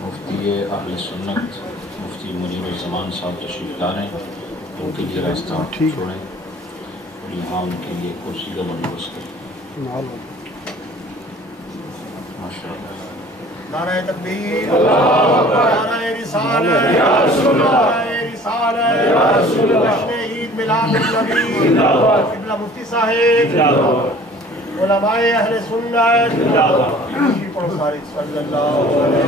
مفتی اہل سنت مفتی منیر الزمان صاحب تشریف لا رہے ہیں، ان کے لیے راستہ چھوڑیں اور یہاں ان کے لیے کرسی کا بندوبست کریں۔ ماشاء اللہ۔ نعرہ تکبیر، نعرہ رسالت، نعرہ رسالت، جشن عید میلاد النبی، قبلہ مفتی صاحب، علماء اہل سنت، پڑھو سارے صلی اللہ علیہ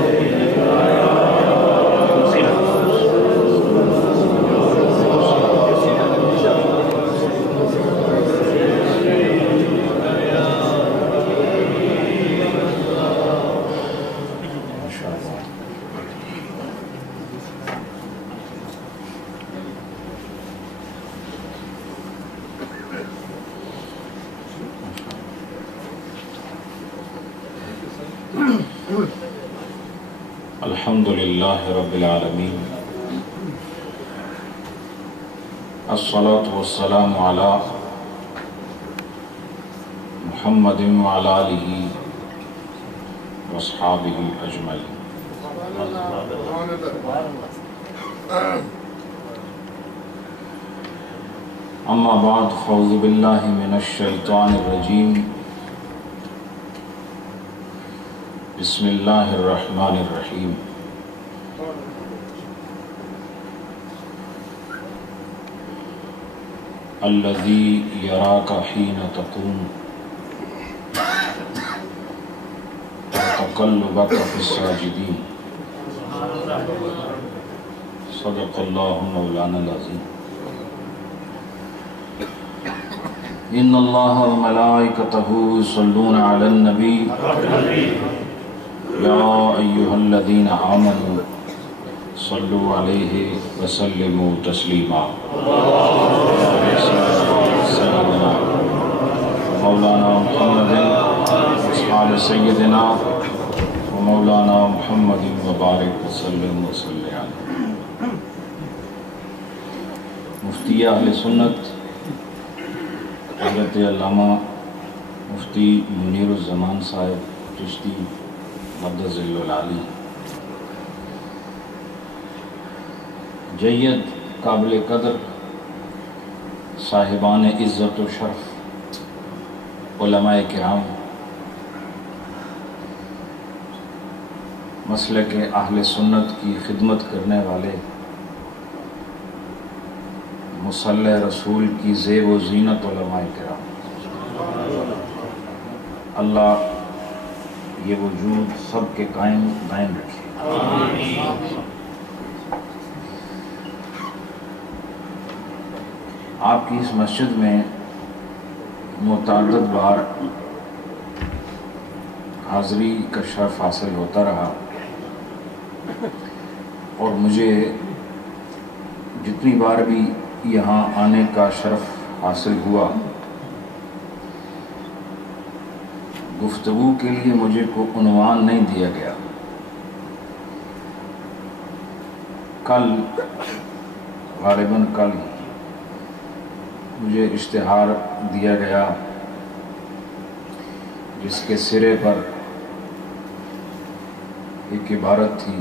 الحمد للہ رب العالمین، الصلاة والسلام علی محمد وعلی آلہ واصحابہ اجمعین۔ اما بعد، فاعوذ باللہ من الشیطان الرجیم، بسم اللہ الرحمن الرحیم۔ الذی یراک حین تقوم وتقلبک فی الساجدین، صدق اللہ مولانا العظیم۔ ان اللہ وملائکتہ یصلون علی النبی یا ایہا الذین آمنوا صلوا علیہ وسلموا تسلیما۔ سیدنا مولانا محمد اصحاب سیدنا و مولانا محمد وبارک وسلم وصلی علیہ۔ مفتی اہل سنت حضرت علامہ مفتی منیر الزمان صاحب چشتی مدد ذل العالی، جید قابل قدر صاحبان عزت و شرف، علماء کرام، مسلک اہل سنت کی خدمت کرنے والے، مصلی رسول کی زیب و زینت علماء کرام، اللہ یہ وجود سب کے قائم دائم رکھے۔ آپ کی اس مسجد میں متعدد بار حاضری کا شرف حاصل ہوتا رہا، اور مجھے جتنی بار بھی یہاں آنے کا شرف حاصل ہوا، گفتگو کے لیے مجھے کوئی عنوان نہیں دیا گیا۔ کل غالباً کل مجھے اشتہار دیا گیا جس کے سرے پر ایک عبارت تھی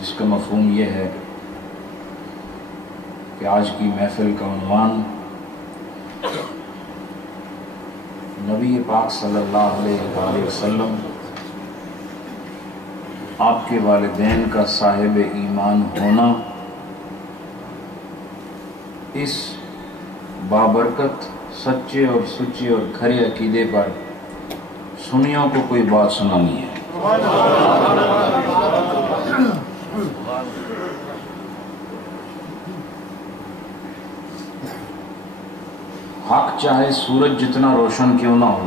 جس کا مفہوم یہ ہے کہ آج کی محفل کا عنوان نبی پاک صلی اللہ علیہ وآلہ وسلم آپ کے والدین کا صاحب ایمان ہونا، اس بابرکت سچے اور سچے اور کھرے عقیدے پر سنیوں کو کوئی بات سنانی ہے۔ حق چاہے سورج جتنا روشن کیوں نہ ہو،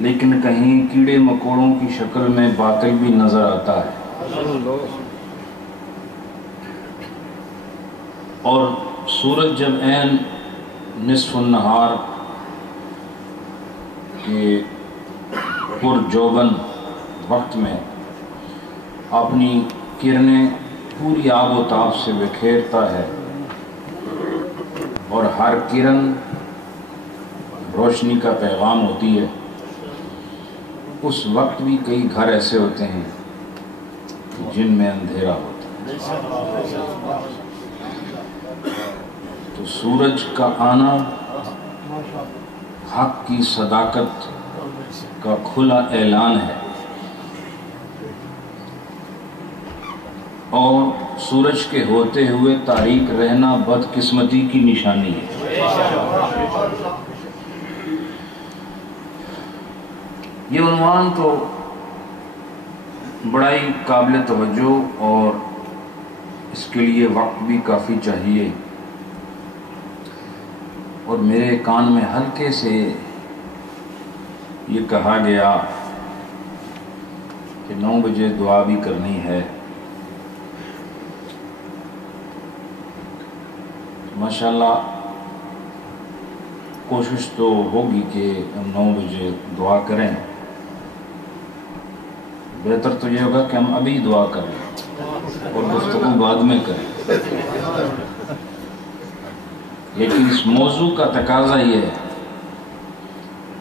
لیکن کہیں کیڑے مکوڑوں کی شکل میں باطل بھی نظر آتا ہے، اور سورج جب عین نصف النہار کے پرجوبن وقت میں اپنی کرنیں پوری آب و تاب سے بکھیرتا ہے اور ہر کرن روشنی کا پیغام ہوتی ہے، اس وقت بھی کئی گھر ایسے ہوتے ہیں جن میں اندھیرا ہوتا ہے۔ تو سورج کا آنا حق کی صداقت کا کھلا اعلان ہے، اور سورج کے ہوتے ہوئے تاریک رہنا بدقسمتی کی نشانی ہے۔ یہ عنوان تو بڑا ہی قابل توجہ اور اس کے لیے وقت بھی کافی چاہیے، اور میرے کان میں ہلکے سے یہ کہا گیا کہ 9 بجے دعا بھی کرنی ہے۔ ماشاءاللہ کوشش تو ہوگی کہ ہم 9 بجے دعا کریں، بہتر تو یہ ہوگا کہ ہم ابھی دعا کریں اور گفتگو بعد میں کریں، لیکن اس موضوع کا تقاضا یہ ہے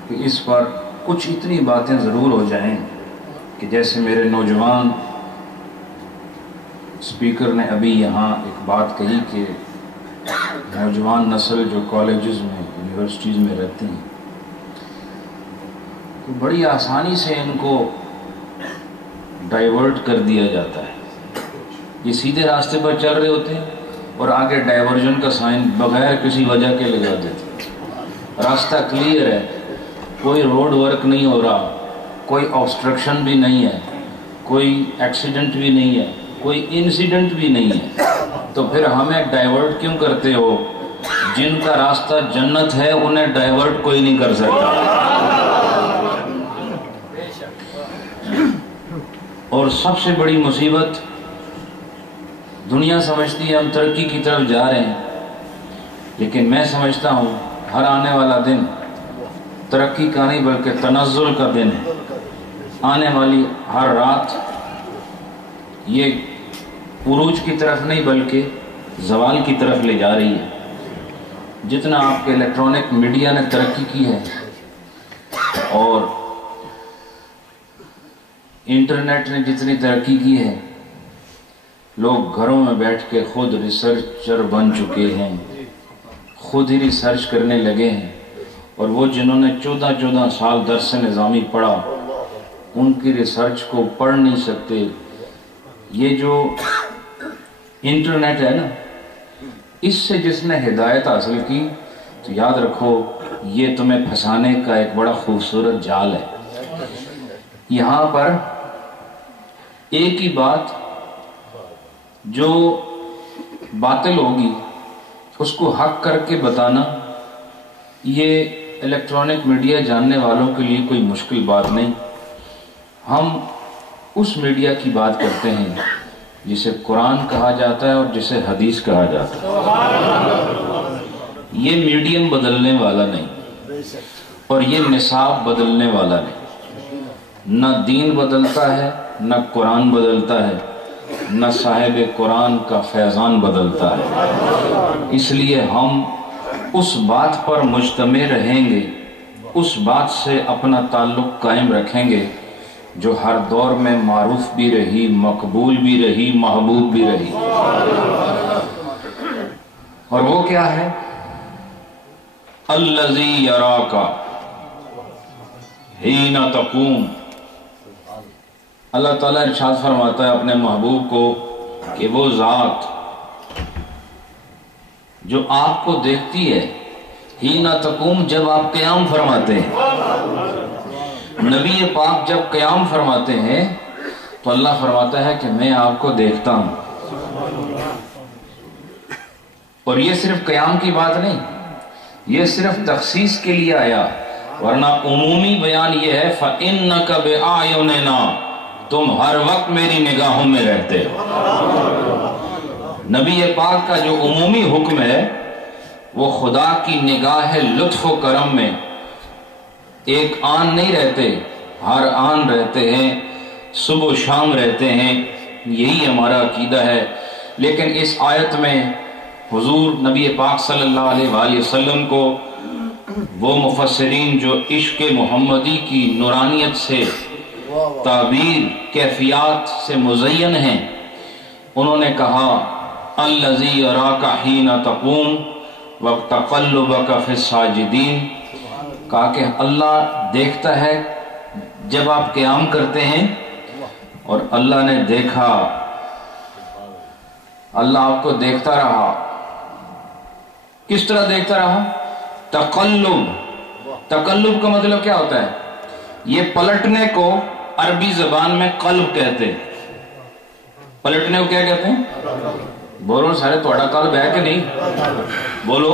کہ اس پر کچھ اتنی باتیں ضرور ہو جائیں کہ جیسے میرے نوجوان اسپیکر نے ابھی یہاں ایک بات کہی کہ نوجوان نسل جو کالجز میں یونیورسٹیز میں رہتے ہیں تو بڑی آسانی سے ان کو ڈائیورٹ کر دیا جاتا ہے۔ یہ سیدھے راستے پر چل رہے ہوتے ہیں اور آگے ڈائیورژن کا سائن بغیر کسی وجہ کے لگا دیتے ہیں۔ راستہ کلیئر ہے، کوئی روڈ ورک نہیں ہو رہا، کوئی آبسٹرکشن بھی نہیں ہے، کوئی ایکسیڈنٹ بھی نہیں ہے، کوئی انسیڈنٹ بھی نہیں ہے، تو پھر ہمیں ڈائیورٹ کیوں کرتے ہو؟ جن کا راستہ جنت ہے انہیں ڈائیورٹ کوئی نہیں کر سکتا۔ اور سب سے بڑی مصیبت، دنیا سمجھتی ہے ہم ترقی کی طرف جا رہے ہیں، لیکن میں سمجھتا ہوں ہر آنے والا دن ترقی کا نہیں بلکہ تنزل کا دن ہے۔ آنے والی ہر رات یہ عروج کی طرف نہیں بلکہ زوال کی طرف لے جا رہی ہے۔ جتنا آپ کے الیکٹرانک میڈیا نے ترقی کی ہے اور انٹرنیٹ نے جتنی ترقی کی ہے، لوگ گھروں میں بیٹھ کے خود ریسرچر بن چکے ہیں، خود ہی ریسرچ کرنے لگے ہیں، اور وہ جنہوں نے 14 سال درس نظامی پڑھا ان کی ریسرچ کو پڑھ نہیں سکتے۔ یہ جو انٹرنیٹ ہے نا، اس سے جس نے ہدایت حاصل کی تو یاد رکھو یہ تمہیں پھنسانے کا ایک بڑا خوبصورت جال ہے۔ یہاں پر ایک ہی بات جو باطل ہوگی اس کو حق کر کے بتانا، یہ الیکٹرانک میڈیا جاننے والوں کے لیے کوئی مشکل بات نہیں۔ ہم اس میڈیا کی بات کرتے ہیں جسے قرآن کہا جاتا ہے اور جسے حدیث کہا جاتا ہے۔ یہ میڈیم بدلنے والا نہیں اور یہ نصاب بدلنے والا نہیں۔ نہ دین بدلتا ہے، نہ قرآن بدلتا ہے، نہ صاحب قرآن کا فیضان بدلتا ہے۔ اس لیے ہم اس بات پر مجتمع رہیں گے، اس بات سے اپنا تعلق قائم رکھیں گے جو ہر دور میں معروف بھی رہی، مقبول بھی رہی، محبوب بھی رہی، اور وہ کیا ہے؟ الذی یراک حین تقوم۔ اللہ تعالیٰ ارشاد فرماتا ہے اپنے محبوب کو کہ وہ ذات جو آپ کو دیکھتی ہے، حین تقوم، جب آپ قیام فرماتے ہیں۔ نبی پاک جب قیام فرماتے ہیں تو اللہ فرماتا ہے کہ میں آپ کو دیکھتا ہوں۔ اور یہ صرف قیام کی بات نہیں، یہ صرف تخصیص کے لیے آیا، ورنہ عمومی بیان یہ ہے فَإِنَّكَ بِأَعْيُنِنَا، تم ہر وقت میری نگاہوں میں رہتے ہو۔ نبی پاک کا جو عمومی حکم ہے وہ خدا کی نگاہ لطف و کرم میں ایک آن نہیں رہتے، ہر آن رہتے ہیں، صبح و شام رہتے ہیں، یہی ہمارا عقیدہ ہے۔ لیکن اس آیت میں حضور نبی پاک صلی اللہ علیہ وآلہ وسلم کو وہ مفسرین جو عشق محمدی کی نورانیت سے تعبیر کیفیات سے مزین ہیں، انہوں نے کہا الذی یراک حین تقوم وتقلبک فی الساجدین، کہا کہ اللہ دیکھتا ہے جب آپ قیام کرتے ہیں، اور اللہ نے دیکھا، اللہ آپ کو دیکھتا رہا۔ کس طرح دیکھتا رہا؟ تقلب کا مطلب کیا ہوتا ہے؟ یہ پلٹنے کو عربی زبان میں قلب کہتے ہیں۔ پلٹنے کو کیا کہتے ہیں؟ بولو سارے، تھوڑا قلب ہے کہ نہیں؟ بولو،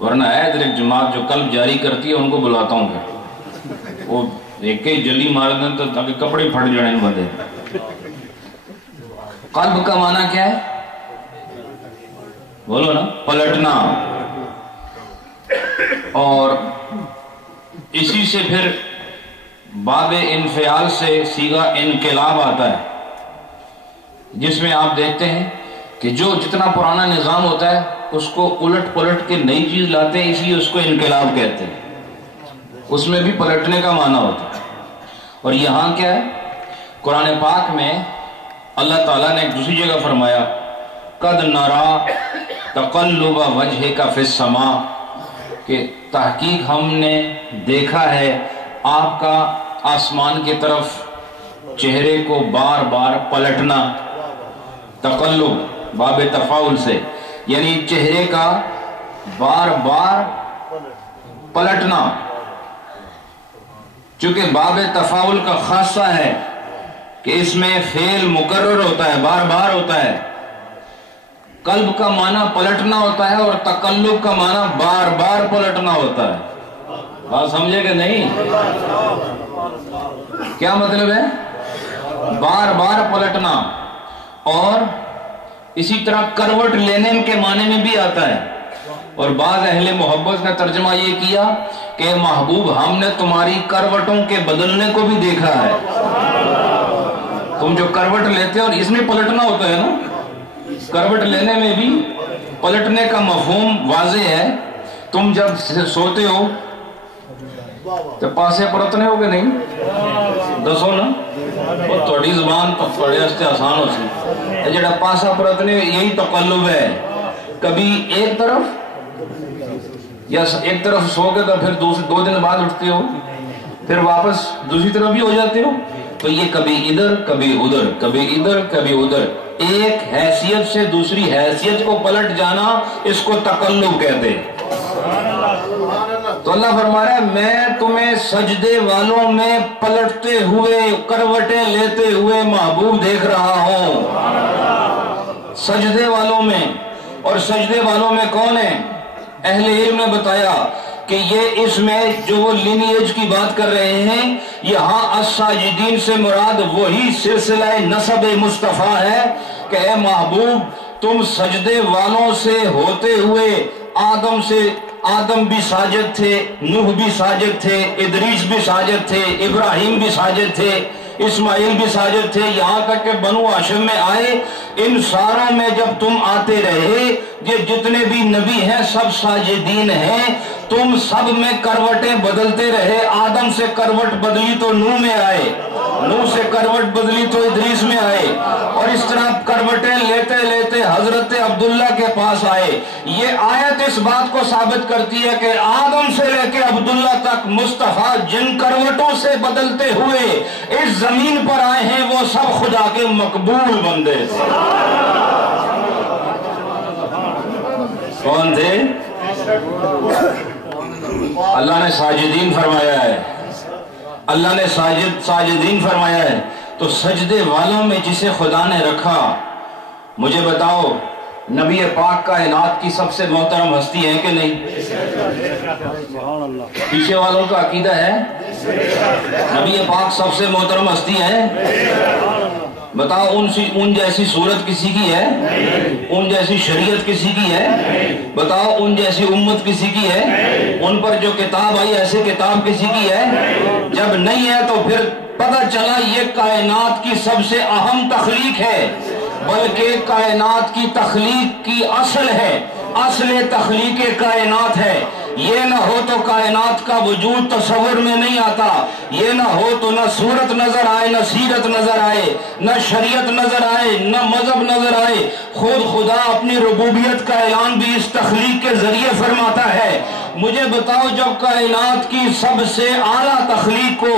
ورنہ ہے ادھر ایک جماعت جو قلب جاری کرتی ہے، ان کو بلاتا ہوں پھر وہ ایک ہی جلی مار دیں تو تاکہ کپڑے پھٹ جائیں بندے۔ قلب کا معنی کیا ہے؟ بولو نا، پلٹنا۔ اور اسی سے پھر باب انفعال سے صیغہ انقلاب آتا ہے، جس میں آپ دیکھتے ہیں کہ جو جتنا پرانا نظام ہوتا ہے اس کو الٹ پلٹ کے نئی چیز لاتے ہیں، اس لیے اس کو انقلاب کہتے ہیں۔ اس میں بھی پلٹنے کا معنی ہوتا ہے۔ اور یہاں کیا ہے؟ قرآن پاک میں اللہ تعالیٰ نے ایک دوسری جگہ فرمایا قد نرا تقلب وجہک فی السماء، کہ تحقیق ہم نے دیکھا ہے آپ کا آسمان کی طرف چہرے کو بار بار پلٹنا۔ تقلب باب تفاعل سے، یعنی چہرے کا بار بار پلٹنا۔ چونکہ باب تفاعل کا خاصہ ہے کہ اس میں فعل مکرر ہوتا ہے، بار بار ہوتا ہے۔ قلب کا معنی پلٹنا ہوتا ہے اور تقلب کا معنی بار بار پلٹنا ہوتا ہے۔ بات سمجھے کہ نہیں؟ کیا مطلب ہے؟ بار بار پلٹنا۔ اور اسی طرح کروٹ لینے کے معنی میں بھی آتا ہے، اور بعض اہل محبت نے ترجمہ یہ کیا کہ محبوب ہم نے تمہاری کروٹوں کے بدلنے کو بھی دیکھا ہے۔ تم جو کروٹ لیتے اور اس میں پلٹنا ہوتا ہے نا، کروٹ لینے میں بھی پلٹنے کا مفہوم واضح ہے۔ تم جب سوتے ہو تو پاسے پرتنے ہو کہ نہیں؟ دسو نا، وہ تھوڑی زبان تو تھوڑے ہستے آسان ہو سی، جڑا پاسا پرتنے یہی تقلب ہے۔ کبھی ایک طرف یا ایک طرف سو کے تو پھر 2 دن بعد اٹھتے ہو، پھر واپس دوسری طرف بھی ہو جاتے ہو، تو یہ کبھی ادھر کبھی ادھر، کبھی ادھر کبھی ادھر، ایک حیثیت سے دوسری حیثیت کو پلٹ جانا، اس کو تقلب کہتے ہیں۔ تو اللہ فرما رہا ہے میں تمہیں سجدے والوں میں پلٹتے ہوئے، کروٹیں لیتے ہوئے محبوب دیکھ رہا ہوں، سجدے والوں میں۔ اور سجدے والوں میں کون ہیں؟ اہل علم نے بتایا کہ یہ اس میں جو وہ لینیج کی بات کر رہے ہیں، یہاں الساجدین سے مراد وہی سلسلہ نسب مصطفیٰ ہے کہ اے محبوب تم سجدے والوں سے ہوتے ہوئے آدم بھی ساجد تھے، نوح بھی ساجد تھے، ادریس بھی ساجد تھے، ابراہیم بھی ساجد تھے، اسماعیل بھی ساجد تھے، یہاں تک کہ بنو ہاشم میں آئے۔ ان ساروں میں جب تم آتے رہے، یہ جتنے بھی نبی ہیں سب ساجدین ہیں، تم سب میں کروٹیں بدلتے رہے۔ آدم سے کروٹ بدلی تو نوح میں آئے، نوح سے کروٹ بدلی تو ادریس میں آئے، اور اس طرح کروٹیں لیتے لیتے حضرت عبداللہ کے پاس آئے۔ یہ آیت اس بات کو ثابت کرتی ہے کہ آدم سے لے کے عبداللہ تک مصطفیٰ جن کروٹوں سے بدلتے ہوئے اس زمین پر آئے ہیں وہ سب خدا کے مقبول بندے تھے۔ کون تھے؟ اللہ نے ساجدین فرمایا ہے، اللہ نے ساجدین فرمایا ہے، تو سجدے والوں میں جسے خدا نے رکھا، مجھے بتاؤ نبی پاک کائنات کی سب سے محترم ہستی ہے کہ نہیں؟ پیچھے والوں کا عقیدہ ہے نبی پاک سب سے محترم ہستی ہے؟ بتاؤ ان جیسی صورت کسی کی ہے؟ ان جیسی شریعت کسی کی ہے؟ بتاؤ ان جیسی امت کسی کی ہے؟ ان پر جو کتاب آئی ایسی کتاب کسی کی ہے؟ جب نہیں ہے تو پھر پتہ چلا یہ کائنات کی سب سے اہم تخلیق ہے، بلکہ کائنات کی تخلیق کی اصل ہے، اصل تخلیق کائنات ہے۔ یہ نہ ہو تو کائنات کا وجود تصور میں نہیں آتا، یہ نہ ہو تو نہ صورت نظر آئے، نہ سیرت نظر آئے، نہ شریعت نظر آئے، نہ مذہب نظر آئے۔ خود خدا اپنی ربوبیت کا اعلان بھی اس تخلیق کے ذریعے فرماتا ہے۔ مجھے بتاؤ، جب کائنات کی سب سے اعلیٰ تخلیق کو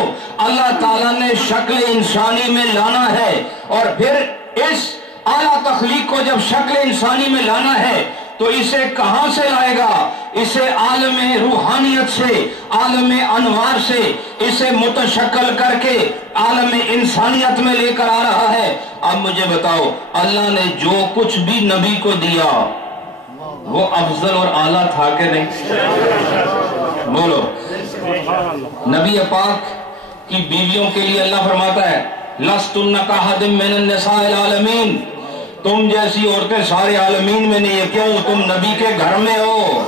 اللہ تعالیٰ نے شکل انسانی میں لانا ہے، اور پھر اس اعلیٰ تخلیق کو جب شکل انسانی میں لانا ہے تو اسے کہاں سے لائے گا؟ اسے عالم روحانیت سے، عالم انوار سے اسے متشکل کر کے عالم انسانیت میں لے کر آ رہا ہے۔ اب مجھے بتاؤ، اللہ نے جو کچھ بھی نبی کو دیا وہ افضل اور اعلیٰ تھا کہ نہیں؟ بولو۔ نبی پاک کی بیویوں کے لیے اللہ فرماتا ہے لَسْتُنَّ كَأَحَدٍ مِّنَ النِّسَاءِ الْعَالَمِينَ، تم جیسی عورتیں سارے عالمین میں نہیں ہے۔ کیوں؟ تم نبی کے گھر میں ہو،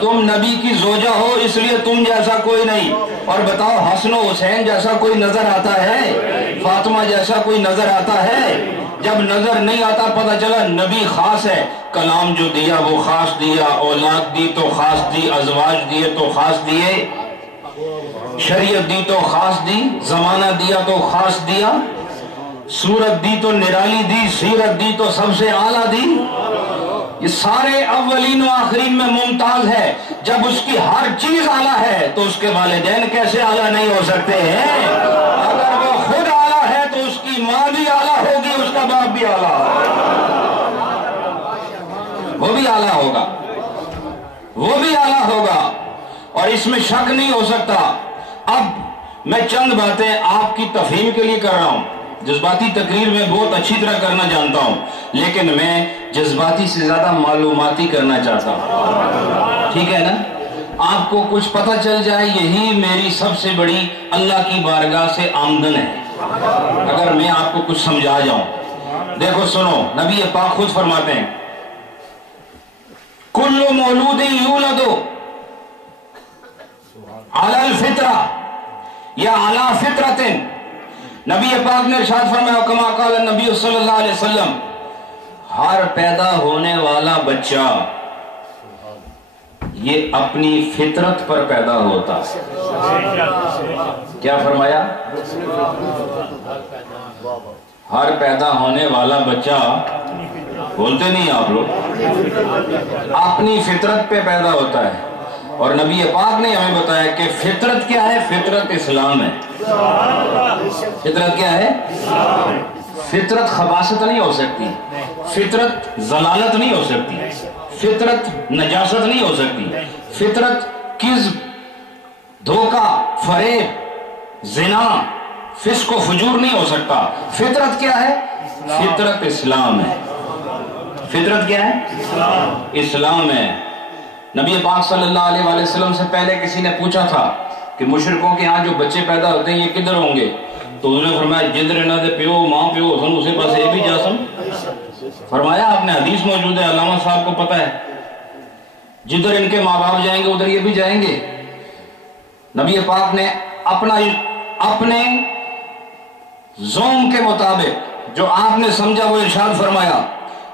تم نبی کی زوجہ ہو، اس لیے تم جیسا کوئی نہیں۔ اور بتاؤ، حسن و حسین جیسا کوئی نظر آتا ہے؟ فاطمہ جیسا کوئی نظر آتا ہے؟ جب نظر نہیں آتا پتہ چلا نبی خاص ہے۔ کلام جو دیا وہ خاص دیا، اولاد دی تو خاص دی، ازواج دیے تو خاص دیے، شریعت دی تو خاص دی، زمانہ دیا تو خاص دیا، صورت دی تو نرالی دی، سیرت دی تو سب سے اعلیٰ دی۔ یہ سارے اولین و آخرین میں ممتاز ہے۔ جب اس کی ہر چیز اعلیٰ ہے تو اس کے والدین کیسے اعلیٰ نہیں ہو سکتے ہیں؟ اگر وہ خود اعلیٰ ہے تو اس کی ماں بھی اعلیٰ ہوگی، اس کا باپ بھی اعلیٰ ہوگا، وہ بھی اعلیٰ ہوگا، وہ بھی اعلیٰ ہوگا، اور اس میں شک نہیں ہو سکتا۔ اب میں چند باتیں آپ کی تفہیم کے لیے کر رہا ہوں۔ جذباتی تقریر میں بہت اچھی طرح کرنا جانتا ہوں، لیکن میں جذباتی سے زیادہ معلوماتی کرنا چاہتا ہوں، ٹھیک ہے نا؟ آپ کو کچھ پتہ چل جائے، یہی میری سب سے بڑی اللہ کی بارگاہ سے آمدن ہے، اگر میں آپ کو کچھ سمجھا جاؤں۔ دیکھو سنو، نبی پاک خود فرماتے ہیں کل مولود یولد علی الفطرہ یا علی فطرۃ۔ نبی پاک نے ارشاد فرمایا کما قال النبی صلی اللہ علیہ وسلم، ہر پیدا ہونے والا بچہ یہ اپنی فطرت پر پیدا ہوتا ہے۔ کیا فرمایا؟ ہر پیدا ہونے والا بچہ، بولتے نہیں آپ لوگ، اپنی فطرت پہ پیدا ہوتا ہے۔ اور نبی پاک نے ہمیں بتایا کہ فطرت کیا ہے؟ فطرت اسلام ہے۔ فطرت کیا ہے؟ فطرت خباثت نہیں ہو سکتی، فطرت ضلالت نہیں ہو سکتی، فطرت نجاست نہیں ہو سکتی، فطرت کذب، دھوکہ، فریب، زنا، فسق و فجور نہیں ہو سکتا۔ فطرت کیا ہے؟ فطرت اسلام ہے۔ فطرت کیا ہے؟ اسلام ہے۔ نبی پاک صلی اللہ علیہ وآلہ وسلم سے پہلے کسی نے پوچھا تھا کہ مشرکوں کے ہاں جو بچے پیدا ہوتے ہیں یہ کدھر ہوں گے؟ تو انہوں نے فرمایا جدھر نہ دے پیو ماں پیو سن اسے پاس اے بھی جاسم۔ فرمایا آپ نے، حدیث موجود ہے، علامہ صاحب کو پتہ ہے، جدھر ان کے ماں باپ جائیں گے ادھر یہ بھی جائیں گے۔ نبی پاک نے اپنے ذوق کے مطابق جو آپ نے سمجھا وہ ارشاد فرمایا،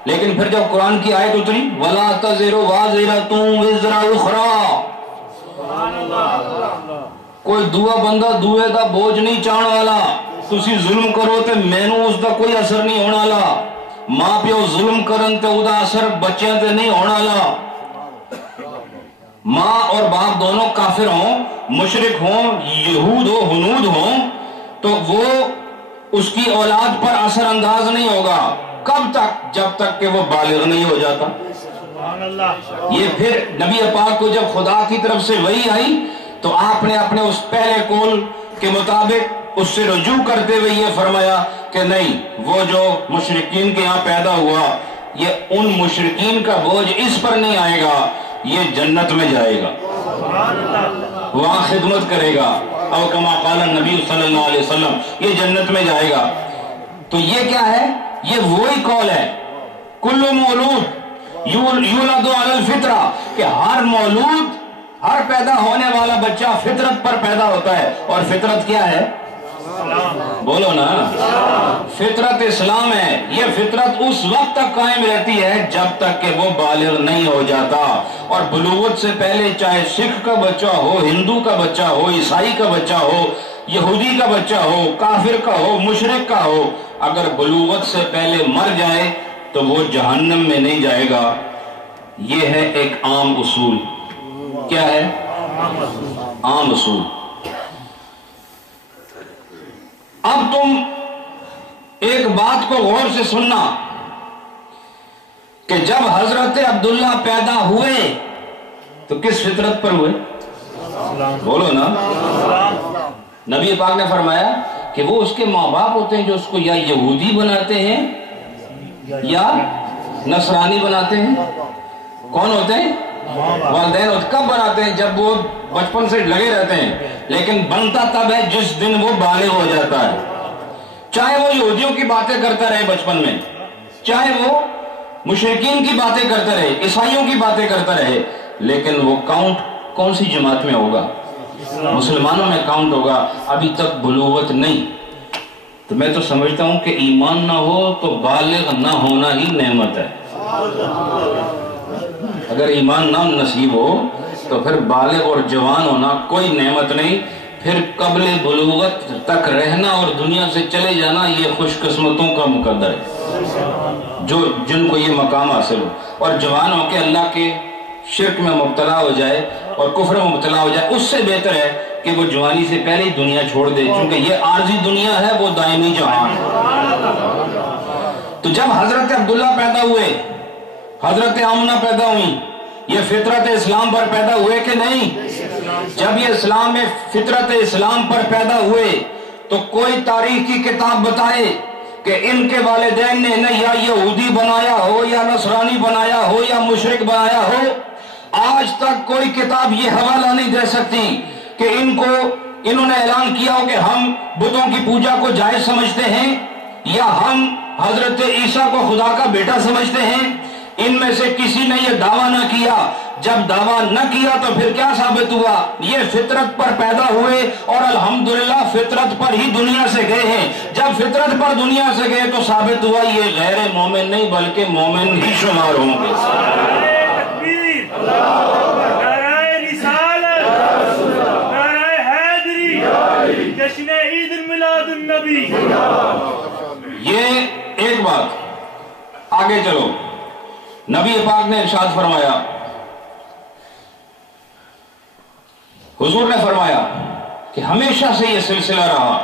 لیکن پھر جب قرآن کی آیت اتری وَلَا تَزِرُ وَازِرَةٌ وِزْرَ أُخْرَىٰ، کوئی دوਆ بندہ دوے دا بوجھ نہیں چاہن والا، تسی ظلم کرو تے مینوں اس دا کوئی اثر نہیں ہونا والا، ماں پیو ظلم کرن تے او دا اثر بچیاں تے نہیں ہونا والا۔ ماں اور باپ دونوں کافر ہوں، مشرک ہوں، یہود ہو، ہنود ہوں، تو وہ اس کی اولاد پر اثر انداز نہیں ہوگا۔ کب تک؟ جب تک کہ وہ بالغ نہیں ہو جاتا۔ یہ پھر نبی پاک کو جب خدا کی طرف سے وحی آئی تو آپ نے اپنے اس پہلے قول کے مطابق اس سے رجوع کرتے ہوئے یہ فرمایا کہ نہیں، وہ جو مشرکین کے ہاں پیدا ہوا یہ ان مشرکین کا بوجھ اس پر نہیں آئے گا، یہ جنت میں جائے گا، وہاں خدمت کرے گا، او کما قال النبی صلی اللہ علیہ وسلم، یہ جنت میں جائے گا۔ تو یہ کیا ہے؟ یہ وہی قول ہے کل مولود یولد علی الفطرہ، کہ ہر مولود، ہر پیدا ہونے والا بچہ فطرت پر پیدا ہوتا ہے، اور فطرت کیا ہے؟ بولو نا، فطرت اسلام ہے۔ یہ فطرت اس وقت تک قائم رہتی ہے جب تک کہ وہ بالغ نہیں ہو جاتا، اور بلوغت سے پہلے چاہے سکھ کا بچہ ہو، ہندو کا بچہ ہو، عیسائی کا بچہ ہو، یہودی کا بچہ ہو، کافر کا ہو، مشرک کا ہو، اگر بلوغت سے پہلے مر جائے تو وہ جہنم میں نہیں جائے گا۔ یہ ہے ایک عام اصول۔ کیا ہے؟ عام اصول۔ اب تم ایک بات کو غور سے سننا کہ جب حضرت عبداللہ پیدا ہوئے تو کس فطرت پر ہوئے؟ بولو نا۔ نبی پاک نے فرمایا کہ وہ اس کے ماں باپ ہوتے ہیں جو اس کو یا یہودی بناتے ہیں یا نصرانی بناتے ہیں۔ کون ہوتے ہیں؟ والدین۔ کب بناتے ہیں؟ جب وہ بچپن سے لگے رہتے ہیں، لیکن بنتا تب ہے جس دن وہ بالغ ہو جاتا ہے۔ چاہے وہ یہودیوں کی باتیں کرتا رہے بچپن میں، چاہے وہ مشرکین کی باتیں کرتا رہے، عیسائیوں کی باتیں کرتا رہے، لیکن وہ کاؤنٹ کون سی جماعت میں ہوگا؟ مسلمانوں میں کاؤنٹ ہوگا۔ ابھی تک بلوغت نہیں۔ تو میں تو سمجھتا ہوں کہ ایمان نہ ہو تو بالغ نہ ہونا ہی نعمت ہے۔ اگر ایمان نہ نصیب ہو تو پھر بالغ اور جوان ہونا کوئی نعمت نہیں، پھر قبل بلوغت تک رہنا اور دنیا سے چلے جانا یہ خوش قسمتوں کا مقدر ہے جو جن کو یہ مقام حاصل ہو، اور جوان ہو کے اللہ کے شرک میں مبتلا ہو جائے اور کفر میں مبتلا ہو جائے، اس سے بہتر ہے کہ وہ جوانی سے پہلے ہی دنیا چھوڑ دے، کیونکہ یہ عارضی دنیا ہے، وہ دائمی جہان ہے۔ تو جب حضرت عبداللہ پیدا ہوئے، حضرت آمنہ پیدا ہوئی، یہ فطرت اسلام پر پیدا ہوئے کہ نہیں؟ جب یہ اسلام میں فطرت اسلام پر پیدا ہوئے تو کوئی تاریخ کی کتاب بتائے کہ ان کے والدین نے انہیں یا یہودی بنایا ہو یا نصرانی بنایا ہو یا مشرک بنایا ہو۔ آج تک کوئی کتاب یہ حوالہ نہیں دے سکتی کہ انہوں نے اعلان کیا ہو کہ ہم بتوں کی پوجا کو جائز سمجھتے ہیں یا ہم حضرت عیسیٰ کو خدا کا بیٹا سمجھتے ہیں۔ ان میں سے کسی نے یہ دعویٰ نہ کیا۔ جب دعویٰ نہ کیا تو پھر کیا ثابت ہوا؟ یہ فطرت پر پیدا ہوئے اور الحمدللہ فطرت پر ہی دنیا سے گئے ہیں۔ جب فطرت پر دنیا سے گئے تو ثابت ہوا یہ غیر مومن نہیں بلکہ مومن ہی شمار ہوں گے۔ نعرہ رسالت، نعرہ حیدری، جشن عید میلاد النبی۔ یہ ایک بات۔ آگے چلو، نبی پاک نے ارشاد فرمایا، حضور نے فرمایا کہ ہمیشہ سے یہ سلسلہ رہا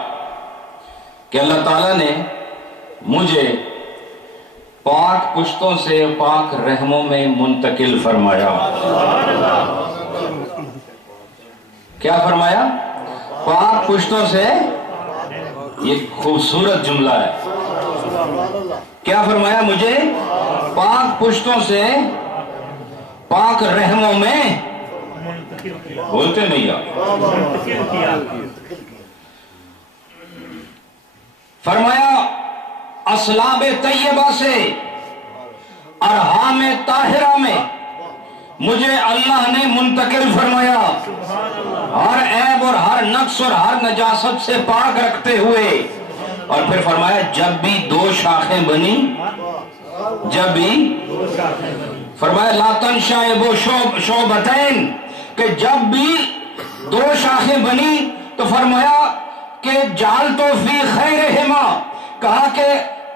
کہ اللہ تعالیٰ نے مجھے پاک پشتوں سے پاک رحموں میں منتقل فرمایا۔ کیا فرمایا؟ پاک پشتوں سے۔ یہ خوبصورت جملہ ہے۔ کیا فرمایا؟ مجھے پاک پشتوں سے پاک رحموں میں بولتے نہیں آپ۔ فرمایا اصلاب طیبہ سے ارحام طاہرہ میں مجھے اللہ نے منتقل فرمایا، ہر عیب اور ہر نقص اور ہر نجاست سے پاک رکھتے ہوئے۔ اور پھر فرمایا جب بھی دو شاخیں بنی، جب بھی فرمایا لا تنشعب شعبتین، کہ جب بھی دو شاخیں بنی تو فرمایا کہ جعلت فی خیرہما، کہا کہ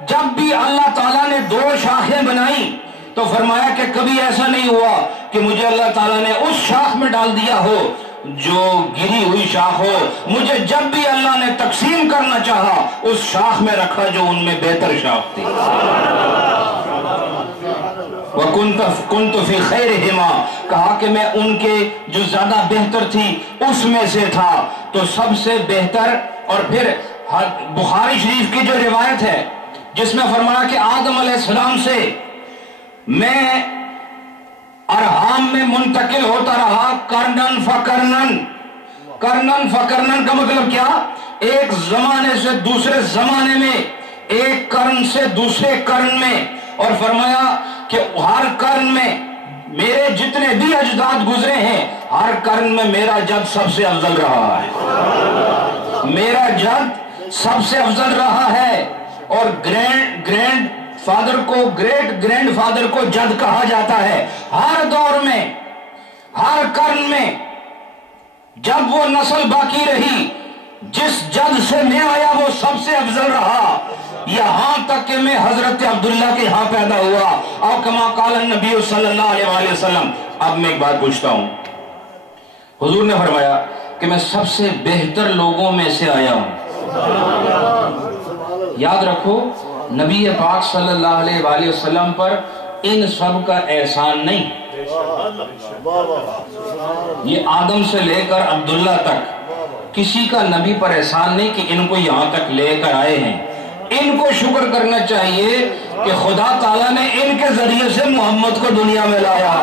جب بھی اللہ تعالیٰ نے دو شاخیں بنائی تو فرمایا کہ کبھی ایسا نہیں ہوا کہ مجھے اللہ تعالیٰ نے اس شاخ میں ڈال دیا ہو جو گری ہوئی شاخ ہو۔ مجھے جب بھی اللہ نے تقسیم کرنا چاہا اس شاخ میں رکھا جو ان میں بہتر شاخ تھی۔ وَكُنْتُ فِي خَيْرِهِمَا، کہا کہ میں ان کے جو زیادہ بہتر تھی اس میں سے تھا۔ تو سب سے بہتر، اور پھر بخاری شریف کی جو روایت ہے جس میں فرمایا کہ آدم علیہ السلام سے میں ارحام میں منتقل ہوتا رہا کرنن فکرنن۔ کرنن فکرنن کا مطلب کیا؟ ایک زمانے سے دوسرے زمانے میں ایک قرن سے دوسرے قرن میں، اور فرمایا کہ ہر قرن میں میرے جتنے بھی اجداد گزرے ہیں، ہر قرن میں میرا جد سب سے افضل رہا ہے، میرا جد سب سے افضل رہا ہے۔ اور گرینڈ فادر کو، گریٹ گرینڈ فادر کو جد کہا جاتا ہے۔ ہر دور میں، ہر قرن میں جب وہ نسل باقی رہی، جس جد سے میں آیا وہ سب سے افضل رہا، یہاں تک کہ میں حضرت عبداللہ کے ہاں پیدا ہوا، اور کما قال النبی صلی اللہ علیہ وآلہ وسلم۔ اب میں ایک بات پوچھتا ہوں، حضور نے فرمایا کہ میں سب سے بہتر لوگوں میں سے آیا ہوں۔ یاد رکھو، نبی پاک صلی اللہ علیہ وآلہ وسلم پر ان سب کا احسان نہیں، یہ آدم سے لے کر عبداللہ تک کسی کا نبی پر احسان نہیں کہ ان کو یہاں تک لے کر آئے ہیں۔ ان کو شکر کرنا چاہیے کہ خدا تعالیٰ نے ان کے ذریعے سے محمد کو دنیا میں لایا۔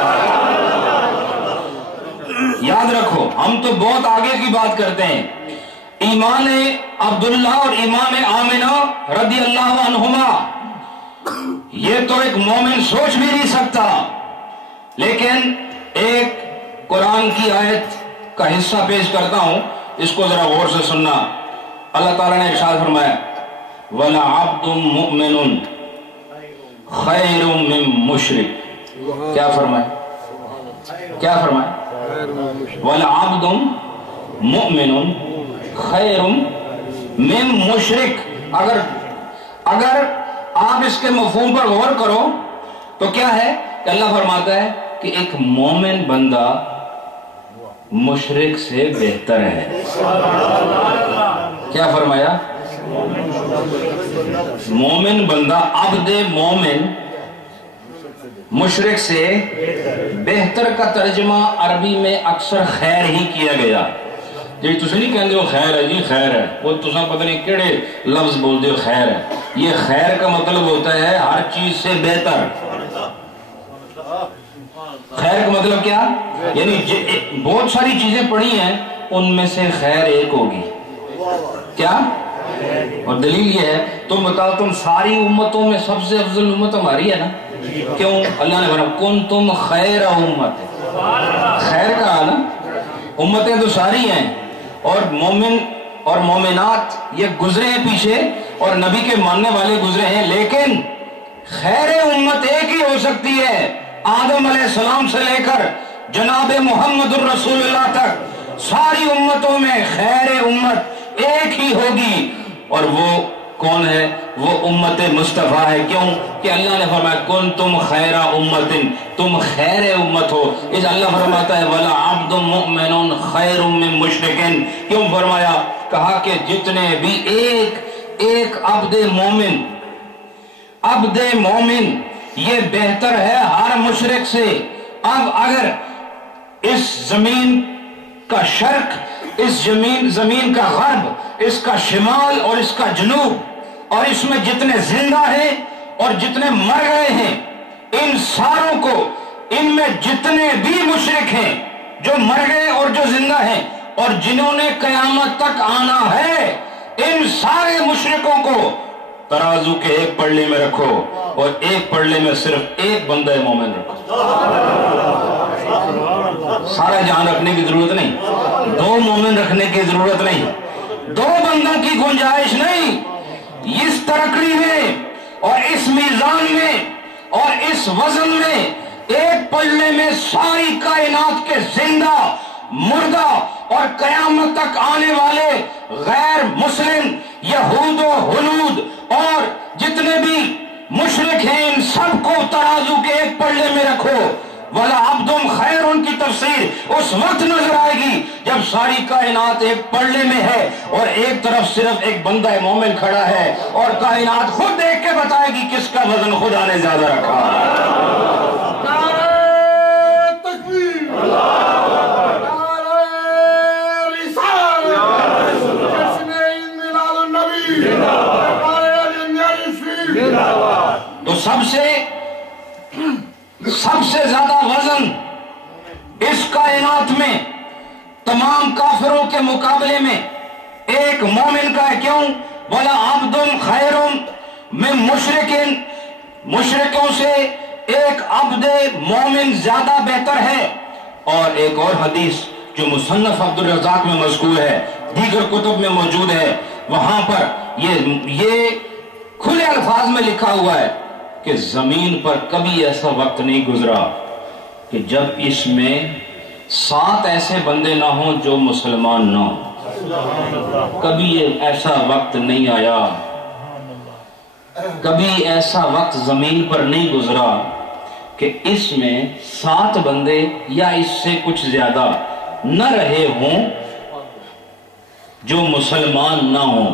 یاد رکھو، ہم تو بہت آگے کی بات کرتے ہیں، ایمان عبداللہ اور ایمان آمنہ رضی اللہ عنہما، یہ تو ایک مومن سوچ بھی نہیں سکتا، لیکن ایک قرآن کی آیت کا حصہ پیش کرتا ہوں، اس کو ذرا غور سے سننا۔ اللہ تعالیٰ نے ارشاد فرمایا وَلَعَبْدٌ مُؤْمِنٌ خَيْرٌ مِّن مُشْرِكٍ۔ کیا فرمایا؟ کیا فرمایا؟ وَلَعَبْدٌ مُؤْمِنٌ خَيْرٌ مِّن مُشْرِكٍ۔ اگر آپ اس کے مفہوم پر غور کرو تو کیا ہے کہ اللہ فرماتا ہے کہ ایک مومن بندہ مشرک سے بہتر ہے۔ کیا فرمایا؟ مومن بندہ، عبد مومن مشرک سے بہتر کا ترجمہ عربی میں اکثر خیر ہی کیا گیا۔ جی تُسے نہیں کہندے ہو خیر ہے، جی خیر ہے، وہ تُساں پتہ نہیں کیڑے لفظ بول دے ہو خیر ہے۔ یہ خیر کا مطلب ہوتا ہے ہر چیز سے بہتر۔ خیر کا مطلب کیا؟ یعنی بہت ساری چیزیں پڑھی ہیں، ان میں سے خیر ایک ہوگی۔ کیا؟ اور دلیل یہ ہے، تم بتاؤ تم ساری امتوں میں سب سے افضل امت ہماری ہے نا؟ کیوں؟ اللہ نے فرمایا کنتم خیر امت، خیر کہا نا، امتیں تو ساری ہیں، اور مومن اور مومنات یہ گزرے ہیں پیچھے، اور نبی کے ماننے والے گزرے ہیں، لیکن خیر امت ایک ہی ہو سکتی ہے۔ آدم علیہ السلام سے لے کر جناب محمد الرسول اللہ تک ساری امتوں میں خیر امت ایک ہی ہوگی، اور وہ کون ہے؟ وہ امت مصطفیٰ ہے۔ کیوں کہ اللہ نے فرمایا کنتم خیر امت، تم خیر امت ہو۔ اس اللہ فرماتا ہے وَلَعَبْدٌ مُؤْمِنٌ خَيْرٌ مِّن مُشْرِكٍ۔ کیوں فرمایا؟ کہا کہ جتنے بھی ایک عبد مومن یہ بہتر ہے ہر مشرک سے۔ اب اگر اس زمین کا شرق، اس زمین کا غرب، اس کا شمال اور اس کا جنوب، اور اس میں جتنے زندہ ہیں اور جتنے مر گئے ہیں، ان ساروں کو، ان میں جتنے بھی مشرک ہیں جو مر گئے اور جو زندہ ہیں اور جنہوں نے قیامت تک آنا ہے، ان سارے مشرکوں کو ترازو کے ایک پلڑے میں رکھو، اور ایک پلڑے میں صرف ایک بندہ مومن رکھو۔ سارا جہان رکھنے کی ضرورت نہیں، دو مومن رکھنے کی ضرورت نہیں، دو بندوں کی گنجائش نہیں۔ اس ترکڑی میں اور اس میزان میں اور اس وزن میں ایک پلڑے میں ساری کائنات کے زندہ، مردہ اور قیامت تک آنے والے غیر مسلم، یہود و ہنود اور جتنے بھی مشرک ہیں، ان سب کو ترازو کے ایک پلڑے میں رکھو۔ وَلَعَبْدٌ خَيْرٌ کی تفسیر اس وقت نظر آئے گی جب ساری کائنات ایک پلڑے میں ہے اور ایک طرف صرف ایک بندہ مومن کھڑا ہے، اور کائنات خود دیکھ کے بتائے گی کس کا وزن خدا نے زیادہ رکھا۔ تو سب سے زیادہ وزن اس کائنات میں تمام کافروں کے مقابلے میں ایک مومن کا ہے۔ کیوں؟ وَلَعَبْدٌ خَيْرٌ میں مشرکوں سے ایک عبد مومن زیادہ بہتر ہے. اور ایک اور حدیث جو مصنف عبد الرزاق میں مذکور ہے، دیگر کتب میں موجود ہے، وہاں پر یہ کھلے الفاظ میں لکھا ہوا ہے کہ زمین پر کبھی ایسا وقت نہیں گزرا کہ جب اس میں 7 ایسے بندے نہ ہوں جو مسلمان نہ ہوں. کبھی ایسا وقت نہیں آیا، کبھی ایسا وقت زمین پر نہیں گزرا کہ اس میں 7 بندے یا اس سے کچھ زیادہ نہ رہے ہوں جو مسلمان نہ ہوں،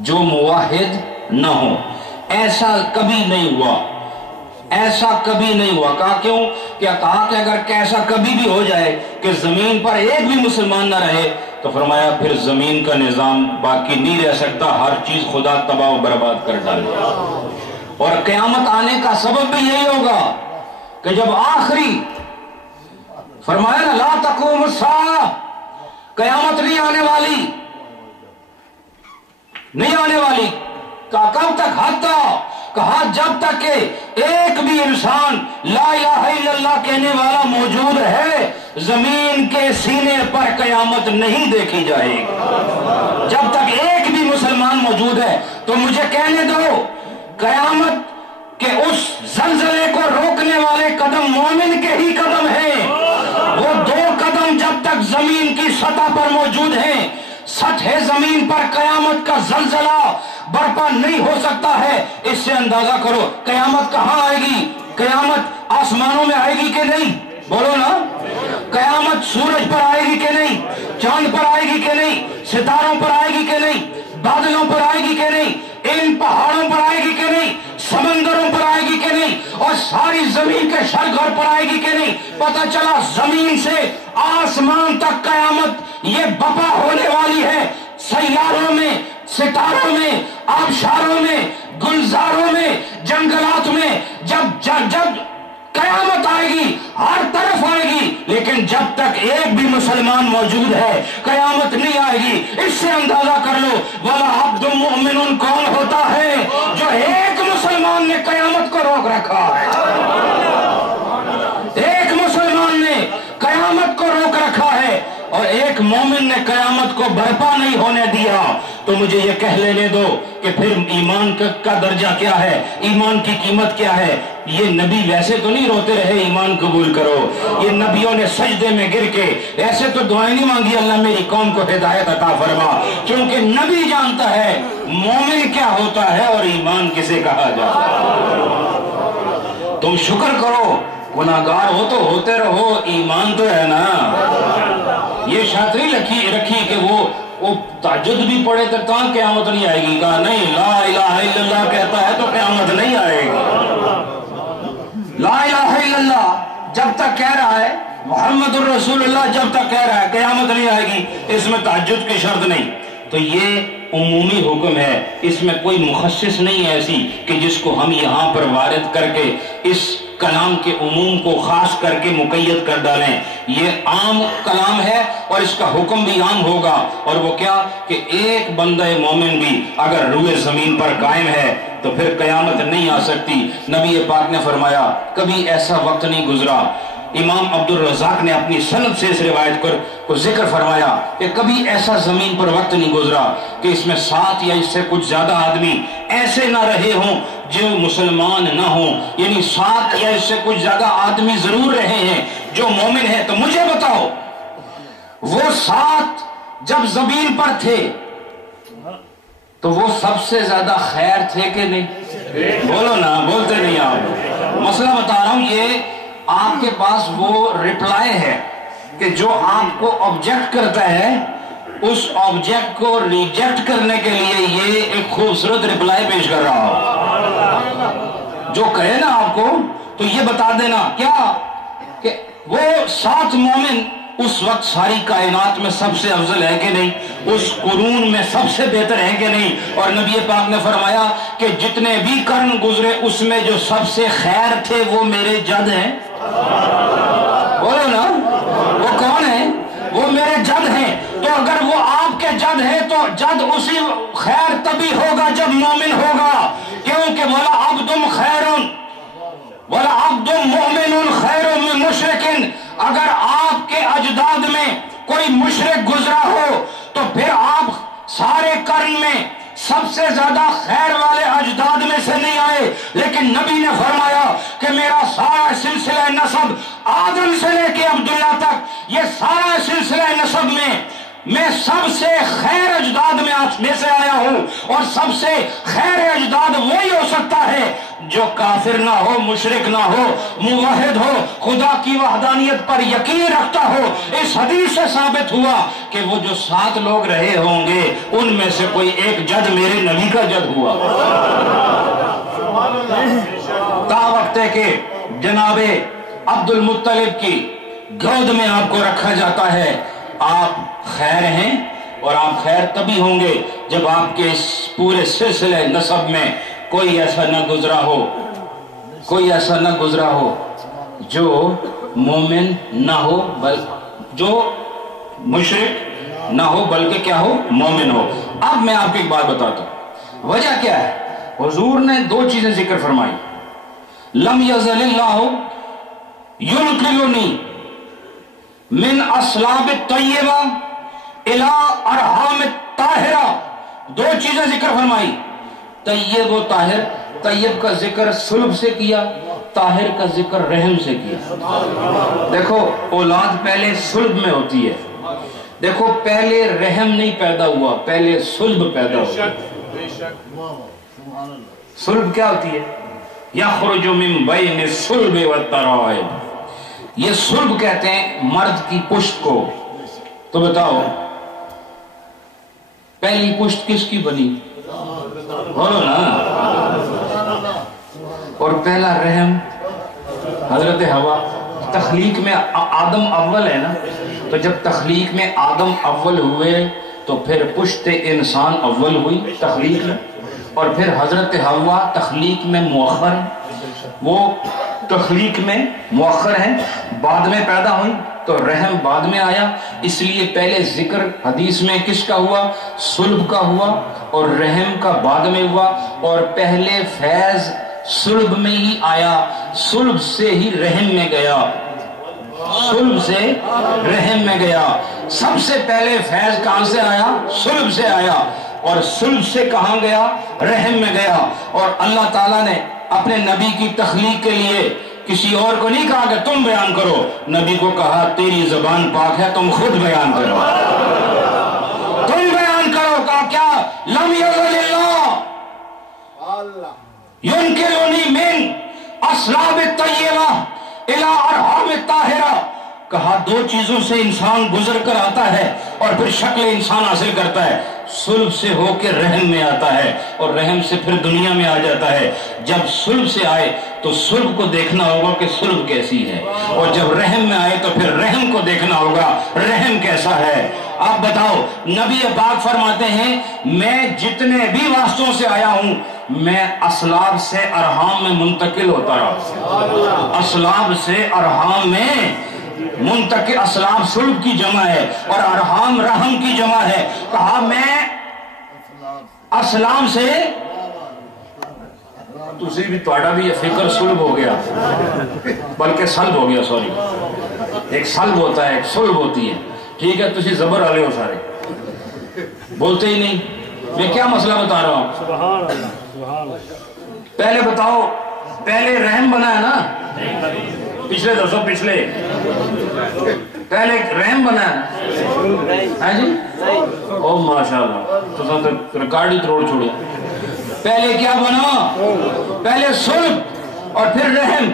جو موحد نہ ہوں. ایسا کبھی نہیں ہوا، ایسا کبھی نہیں ہوا. کہا کیوں؟ کہا کہ اگر ایسا کبھی بھی ہو جائے کہ زمین پر ایک بھی مسلمان نہ رہے تو فرمایا پھر زمین کا نظام باقی نہیں رہ سکتا، ہر چیز خدا تباہ و برباد کر ڈالے. اور قیامت آنے کا سبب بھی یہی ہوگا کہ جب آخری فرمایا نا لا تقوم الساعہ، قیامت نہیں آنے والی، نہیں آنے والی. کہا کب تک؟ حتی، کہا جب تک کہ ایک بھی انسان لا الہ الا اللہ کہنے والا موجود ہے زمین کے سینے پر قیامت نہیں دیکھی جائے گی. جب تک ایک بھی مسلمان موجود ہے تو مجھے کہنے دو قیامت کہ اس زلزلے کو روکنے والے قدم مومن کے ہی قدم ہیں. وہ 2 قدم جب تک زمین کی سطح پر موجود ہیں، سطح زمین پر قیامت کا زلزلہ برپا نہیں ہو سکتا ہے. اس سے اندازہ کرو قیامت کہاں آئے گی. قیامت آسمانوں میں آئے گی کہ نہیں؟ بولو نا. قیامت سورج پر آئے گی کہ نہیں؟ چاند پر آئے گی کہ نہیں؟ ستاروں پر آئے گی کہ نہیں؟ بادلوں پر آئے گی کہ نہیں؟ ان پہاڑوں پر آئے گی کہ نہیں؟ سمندروں پر آئے گی کہ نہیں؟ اور ساری زمین کے شرگھر پر آئے گی کہ نہیں؟ پتہ چلا زمین سے آسمان تک قیامت یہ بپا ہونے والی ہے. سیاروں میں، ستاروں میں، آبشاروں میں، گلزاروں میں، جنگلات میں جب قیامت آئے گی ہر طرف آئے گی، لیکن جب تک ایک بھی مسلمان موجود ہے قیامت نہیں آئے گی. اس سے اندازہ کر لو وَلَا عَبْدٌ مُؤْمِنٌ کون ہوتا ہے جو ایک مسلمان نے قیامت کو روک رکھا ہے. ایک مسلمان نے قیامت کو روک رکھا ہے اور ایک مومن نے قیامت کو برپا نہیں ہونے دیا. تو مجھے یہ کہہ لینے دو کہ پھر ایمان کا درجہ کیا ہے، ایمان کی قیمت کیا ہے. یہ نبی ویسے تو نہیں روتے رہے ایمان قبول کرو. یہ نبیوں نے سجدے میں گر کے ایسے تو دعائیں نہیں مانگی اللہ میری قوم کو ہدایت عطا فرما، کیونکہ نبی جانتا ہے مومن کیا ہوتا ہے اور ایمان کسے کہا جاتا ہے. تم شکر کرو، گناہگار ہو تو ہوتے رہو، ایمان تو ہے نا. یہ شرط نہیں رکھی کہ وہ تہجد بھی پڑھے تو قیامت نہیں آئے گی. کہا نہیں، لا الہ الا اللہ کہتا ہے تو قیامت نہیں آئے گی. لا الہ الا اللہ جب تک کہہ رہا ہے، محمد الرسول اللہ جب تک کہہ رہا ہے قیامت نہیں آئے گی. اس میں تہجد کی شرط نہیں. تو یہ عمومی حکم ہے، اس میں کوئی مخصص نہیں ہے ایسی کہ جس کو ہم یہاں پر وارد کر کے اس کلام کے عموم کو خاص کر کے مقید کر ڈالیں. یہ عام کلام ہے اور اس کا حکم بھی عام ہوگا. اور وہ کیا کہ ایک بندہ مومن بھی اگر روئے زمین پر قائم ہے تو پھر قیامت نہیں آ سکتی. نبی پاک نے فرمایا کبھی ایسا وقت نہیں گزرا. امام عبد الرزاق نے اپنی سند سے اس روایت کو ذکر فرمایا کہ کبھی ایسا زمین پر وقت نہیں گزرا کہ اس میں 7 یا اس سے کچھ زیادہ آدمی ایسے نہ رہے ہوں جو مسلمان نہ ہوں. یعنی 7 یا اس سے کچھ زیادہ آدمی ضرور رہے ہیں جو مومن ہیں. تو مجھے بتاؤ وہ 7 جب زمین پر تھے تو وہ سب سے زیادہ خیر تھے کہ نہیں؟ بولو نا، بولتے نہیں آپ. مسئلہ بتا رہا ہوں، یہ آپ کے پاس وہ ریپلائی ہے کہ جو آپ کو آبجیکٹ کرتا ہے اس آبجیکٹ کو ریجیکٹ کرنے کے لیے یہ ایک خوبصورت ریپلائی پیش کر رہا ہوں. جو کہے نا آپ کو تو یہ بتا دینا کیا کہ وہ 7 مومن اس وقت ساری کائنات میں سب سے افضل ہے کہ نہیں، اس قرون میں سب سے بہتر ہے کہ نہیں. اور نبی پاک نے فرمایا کہ جتنے بھی قرن گزرے اس میں جو سب سے خیر تھے وہ میرے جد ہیں. بولو نا، وہ کون ہیں؟ وہ میرے جد ہیں. تو اگر وہ آپ کے کے جد ہے تو جد اسی خیر تبھی ہوگا جب مومن ہوگا، کیونکہ وَلَا عَبْدٌ خَيْرٌ وَلَا عَبْدٌ مُؤْمِنٌ خَيْرٌ مِّن مُشْرِكٍ۔ اگر آپ کے اجداد میں کوئی مشرک گزرا ہو تو پھر آپ سارے قرن میں سب سے زیادہ خیر والے اجداد میں سے نہیں آئے، لیکن نبی نے فرمایا کہ میرا سارا سلسلہ نسب آدم سے لے کے عبداللہ تک، یہ سارا سلسلہ نسب میں سب سے خیر اجداد میں سے آیا ہوں، اور سب سے خیر اجداد وہی ہو سکتا ہے جو کافر نہ ہو، مشرک نہ ہو، موحد ہو، خدا کی وحدانیت پر یقین رکھتا ہو۔ اس حدیث سے ثابت ہوا کہ وہ جو 7 لوگ رہے ہوں گے ان میں سے کوئی ایک جد میرے نبی کا جد ہوا۔ تا وقت ہے کہ جناب عبد المطلب کی گود میں آپ کو رکھا جاتا ہے، آپ خیر ہیں، اور آپ خیر تبھی ہوں گے جب آپ کے اس پورے سلسلے نسب میں کوئی ایسا نہ گزرا ہو جو مومن نہ ہو، جو مشرک نہ ہو بلکہ کیا ہو، مومن ہو۔ اب میں آپ کو ایک بات بتاتا ہوں، وجہ کیا ہے؟ حضور نے 2 چیزیں ذکر فرمائی، لم یزل اللہ ینقلنی من اصلاب الطیبہ الی ارحام الطاہرہ۔ 2 چیزیں ذکر فرمائی، طیب و طاہر۔ طیب کا ذکر صلب سے کیا، طاہر کا ذکر رحم سے کیا۔ دیکھو اولاد پہلے صلب میں ہوتی ہے، دیکھو پہلے رحم نہیں پیدا ہوا، پہلے صلب پیدا ہوا۔ صلب کیا ہوتی ہے؟ یخرج من بین الصلب والترائب، یہ صلب کہتے ہیں مرد کی پشت کو۔ تو بتاؤ پہلی پشت کس کی بنی؟ بولو نا۔ اور پہلا رحم حضرت حوا۔ تخلیق میں آدم اول ہے نا، تو جب تخلیق میں آدم اول ہوئے تو پھر پشت انسان اول ہوئی تخلیق میں، اور پھر حضرت حوا تخلیق میں مؤخر ہے، وہ تخلیق میں مؤخر ہیں، بعد میں پیدا ہوئی تو رحم بعد میں آیا۔ اس لیے پہلے ذکر حدیث میں کس کا ہوا؟ صلب کا ہوا، اور رحم کا بعد میں ہوا، اور پہلے فیض صلب میں ہی آیا، صلب سے ہی رحم میں گیا، صلب سے رحم میں گیا۔ سب سے پہلے فیض کہاں سے آیا؟ صلب سے آیا، اور صلب سے کہاں گیا؟ رحم میں گیا۔ اور اللہ تعالیٰ نے اپنے نبی کی تخلیق کے لیے کسی اور کو نہیں کہا کہ تم بیان کرو، نبی کو کہا تیری زبان پاک ہے، تم خود بیان کرو، تم بیان کرو۔ کہا کیا؟ لم یزل اللہ ینقلنی من اصلاب الطیبہ الی ارحام الطاہرہ۔ کہا 2 چیزوں سے انسان گزر کر آتا ہے اور پھر شکل انسان حاصل کرتا ہے، صلب سے ہو کے رحم میں آتا ہے، اور رحم سے پھر دنیا میں آ جاتا ہے۔ جب صلب سے آئے تو صلب کو دیکھنا ہوگا کہ صلب کیسی ہے، اور جب رحم میں آئے تو پھر رحم کو دیکھنا ہوگا رحم کیسا ہے۔ آپ بتاؤ، نبی پاک فرماتے ہیں میں جتنے بھی واسطوں سے آیا ہوں میں اسلاب سے ارحام میں منتقل ہوتا رہا، اسلاب سے ارحام میں منتقل۔ اسلاب صلب کی جمع ہے اور ارحام رحم کی جمع ہے۔ کہا میں اسلام سے، تسی بھی توڑا بھی فکر صلب ہو گیا، بلکہ سلب ہو گیا، سوری، ایک سلب ہوتا ہے ایک صلب ہوتی ہے، ٹھیک ہے؟ تسی زبر والے ہو سارے، بولتے ہی نہیں۔ میں کیا مسئلہ بتا رہا ہوں؟ سبحان اللہ، سبحان اللہ۔ پہلے بتاؤ، پہلے رحم بنا ہے نا؟ پچھلے درسوں پچھلے پہلے رحم بنا ہے جی؟ او ماشاءاللہ، تو ریکارڈ ہی توڑ چھوڑیا۔ پہلے کیا بنا؟ پہلے صلب اور پھر رحم،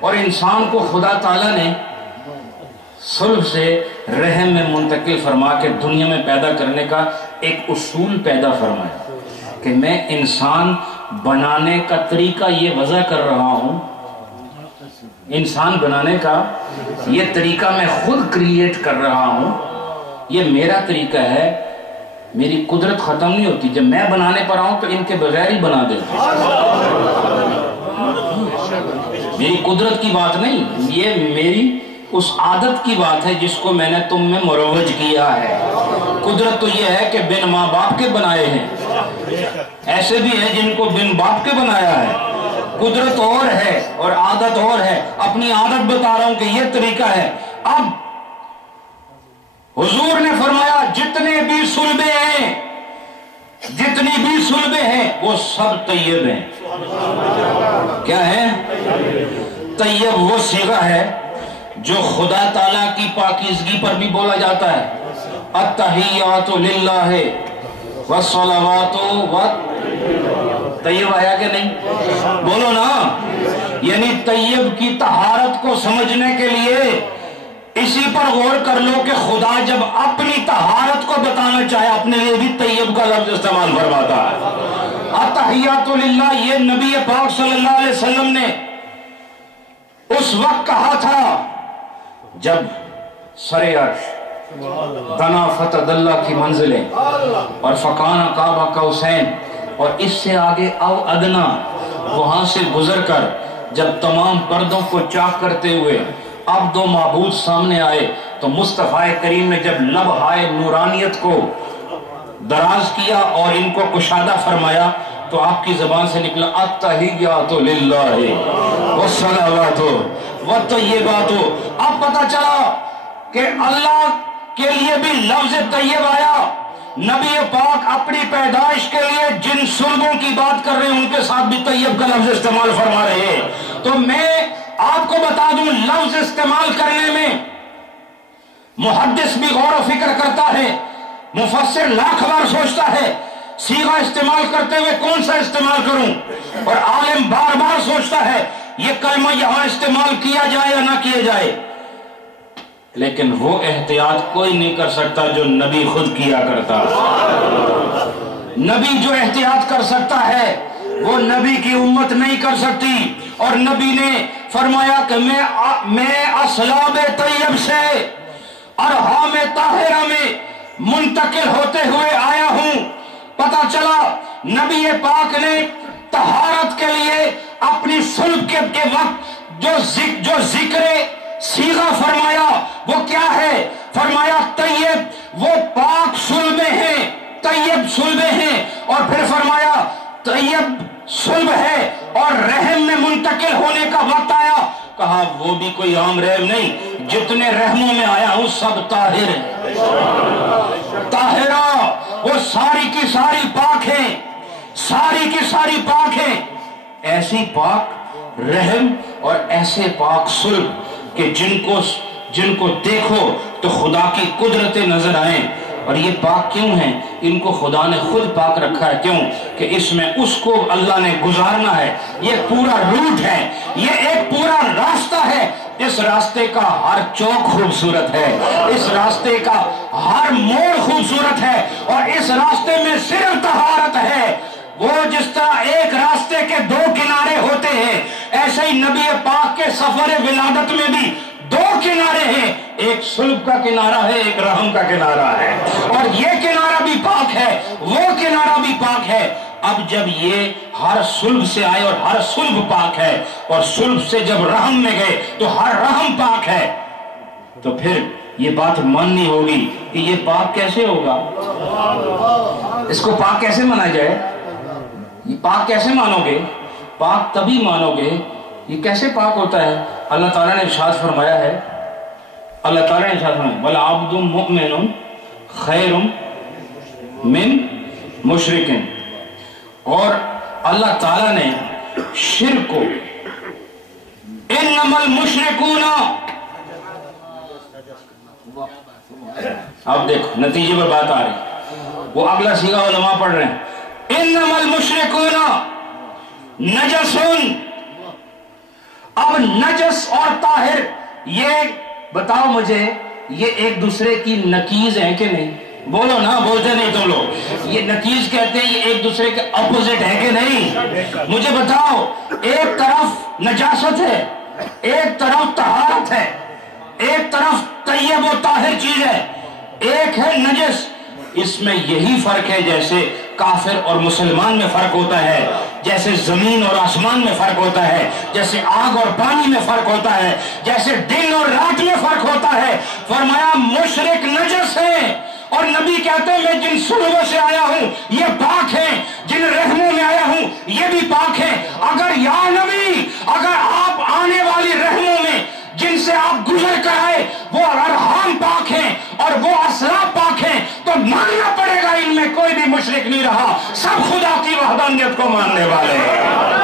اور انسان کو خدا تعالیٰ نے صلب سے رحم میں منتقل فرما کے دنیا میں پیدا کرنے کا ایک اصول پیدا فرمایا کہ میں انسان بنانے کا طریقہ یہ وضع کر رہا ہوں، انسان بنانے کا یہ طریقہ میں خود کریٹ کر رہا ہوں، یہ میرا طریقہ ہے، میری قدرت ختم نہیں ہوتی۔ جب میں بنانے پر آؤں تو ان کے بغیر ہی بنا دیتا، میری قدرت کی بات نہیں، یہ میری اس عادت کی بات ہے جس کو میں نے تم میں مروج کیا ہے۔ قدرت تو یہ ہے کہ بن ماں باپ کے بنائے ہیں، ایسے بھی ہیں جن کو بن باپ کے بنایا ہے، قدرت اور ہے اور عادت اور ہے۔ اپنی عادت بتا رہا ہوں کہ یہ طریقہ ہے۔ اب حضور نے فرمایا جتنے بھی صلبے ہیں، جتنی بھی صلبے ہیں وہ سب طیب ہیں۔ کیا ہے؟ طیب وہ صیغہ ہے جو خدا تعالیٰ کی پاکیزگی پر بھی بولا جاتا ہے۔ التحیات للہ والصلوات طیب آیا کہ نہیں؟ بولو نا۔ یعنی طیب کی طہارت کو سمجھنے کے لیے اسی پر غور کر لو کہ خدا جب اپنی طہارت کو بتانا چاہے اپنے لیے بھی طیب کا لفظ استعمال فرماتا ہے۔ التحیات للہ یہ نبی پاک صلی اللہ علیہ وسلم نے اس وقت کہا تھا جب سر عرش دنا فتد اللہ کی منزلیں اور فقانہ کعبہ قوسین اور اس سے آگے او ادنا وہاں سے گزر کر جب تمام پردوں کو چاک کرتے ہوئے اب دو معبود سامنے آئے تو مصطفیٰ کریم نے جب لبہائے نورانیت کو دراز کیا اور ان کو کشادہ فرمایا تو آپ کی زبان سے نکلا التحیات للہ والصلوات والطیبات۔ اب پتہ چلا کہ اللہ کے لیے بھی لفظ طیب آیا۔ نبی پاک اپنی پیدائش کے لیے جن صلبوں کی بات کر رہے ہیں ان کے ساتھ بھی طیب کا لفظ استعمال فرما رہے ہیں۔ تو میں آپ کو بتا دوں لفظ استعمال کرنے میں محدث بھی غور و فکر کرتا ہے، مفسر لاکھ بار سوچتا ہے صیغہ استعمال کرتے ہوئے کون سا استعمال کروں، اور عالم بار بار سوچتا ہے یہ کلمہ یہاں استعمال کیا جائے یا نہ کیا جائے، لیکن وہ احتیاط کوئی نہیں کر سکتا جو نبی خود کیا کرتا۔ نبی جو احتیاط کر سکتا ہے وہ نبی کی امت نہیں کر سکتی۔ اور نبی نے فرمایا کہ میں اصلاب طیب سے ارحام طاہرہ میں منتقل ہوتے ہوئے آیا ہوں۔ پتہ چلا نبی پاک نے طہارت کے لیے اپنی صلب کے وقت جو ذکر صیغہ فرمایا وہ کیا ہے؟ فرمایا طیب وہ پاک صلبے ہیں، طیب صلبے ہیں، اور پھر فرمایا طیب صلب ہے اور رحم میں منتقل ہونے کا وقت آیا، کہا وہ بھی کوئی عام رحم نہیں، جتنے رحموں میں آیا ہوں سب طاہر ہیں، طاہرہ وہ ساری کی ساری پاک ہیں، ساری کی ساری پاک ہیں۔ ایسی پاک رحم اور ایسے پاک صلب کہ جن کو دیکھو تو خدا کی قدرتیں نظر آئیں۔ اور یہ پاک کیوں ہیں؟ ان کو خدا نے خود پاک رکھا ہے۔ کیوں؟ کہ اس میں اس کو اللہ نے گزارنا ہے، یہ پورا روٹ ہے، یہ ایک پورا راستہ ہے۔ اس راستے کا ہر چوک خوبصورت ہے، اس راستے کا ہر موڑ خوبصورت ہے، اور اس راستے میں صرف طہارت ہے۔ وہ جس طرح ایک راستے کے دو کنارے ہوتے ہیں ایسے ہی نبی پاک کے سفر ولادت میں بھی دو کنارے ہیں، ایک صلب کا کنارہ ہے، ایک رحم کا کنارہ ہے، اور یہ کنارہ بھی پاک ہے، وہ کنارہ بھی پاک ہے۔ اب جب یہ ہر صلب سے آئے اور ہر صلب پاک ہے، اور صلب سے جب رحم میں گئے تو ہر رحم پاک ہے، تو پھر یہ بات ماننی ہوگی کہ یہ پاک کیسے ہوگا، اس کو پاک کیسے مانا جائے، یہ پاک کیسے مانو گے؟ پاک تبھی مانو گے، یہ کیسے پاک ہوتا ہے؟ اللہ تعالیٰ نے ارشاد فرمایا ہے، اللہ تعالیٰ نے ارشاد فرمایا وَالْعَبْدُ مُؤْمِنٌ خَيْرٌ مِّن مُشْرِكٍ، اور اللہ تعالیٰ نے شرک کو اِنَّمَا الْمُشْرِكُونَ، اب دیکھو نتیجے پر بات آ رہی، وہ اگلا صیغہ علماء پڑھ رہے ہیں، اِنَّمَا الْمُشْرِكُونَ نَجَسٌ۔ اب نجس اور طاہر یہ بتاؤ مجھے یہ ایک دوسرے کی نقیض ہیں کہ نہیں؟ بولو نا، بولتے نہیں تم لوگ، یہ نقیض کہتے ہیں، یہ ایک دوسرے کے اپوزٹ ہے کہ نہیں؟ مجھے بتاؤ، ایک طرف نجاست ہے، ایک طرف طہارت ہے، ایک طرف طیب و طاہر چیز ہے، ایک ہے نجس۔ اس میں یہی فرق ہے جیسے کافر اور مسلمان میں فرق ہوتا ہے، جیسے زمین اور آسمان میں فرق ہوتا ہے، جیسے آگ اور پانی میں فرق ہوتا ہے، جیسے دن اور رات میں فرق ہوتا ہے۔ فرمایا مشرک نجس ہے اور نبی کہتے ہیں میں جن سلبوں سے آیا ہوں یہ پاک ہیں، جن رحموں میں آیا ہوں یہ بھی پاک ہیں۔ اگر یا نبی اگر آپ آنے والی رحموں میں جن سے آپ گزر کر آئے وہ ارحام پاک ہیں اور وہ اسلاف پاک ہیں تو ماننا پڑے گا ان میں کوئی بھی مشرک نہیں رہا، سب خدا کی وحدانیت کو ماننے والے ہیں۔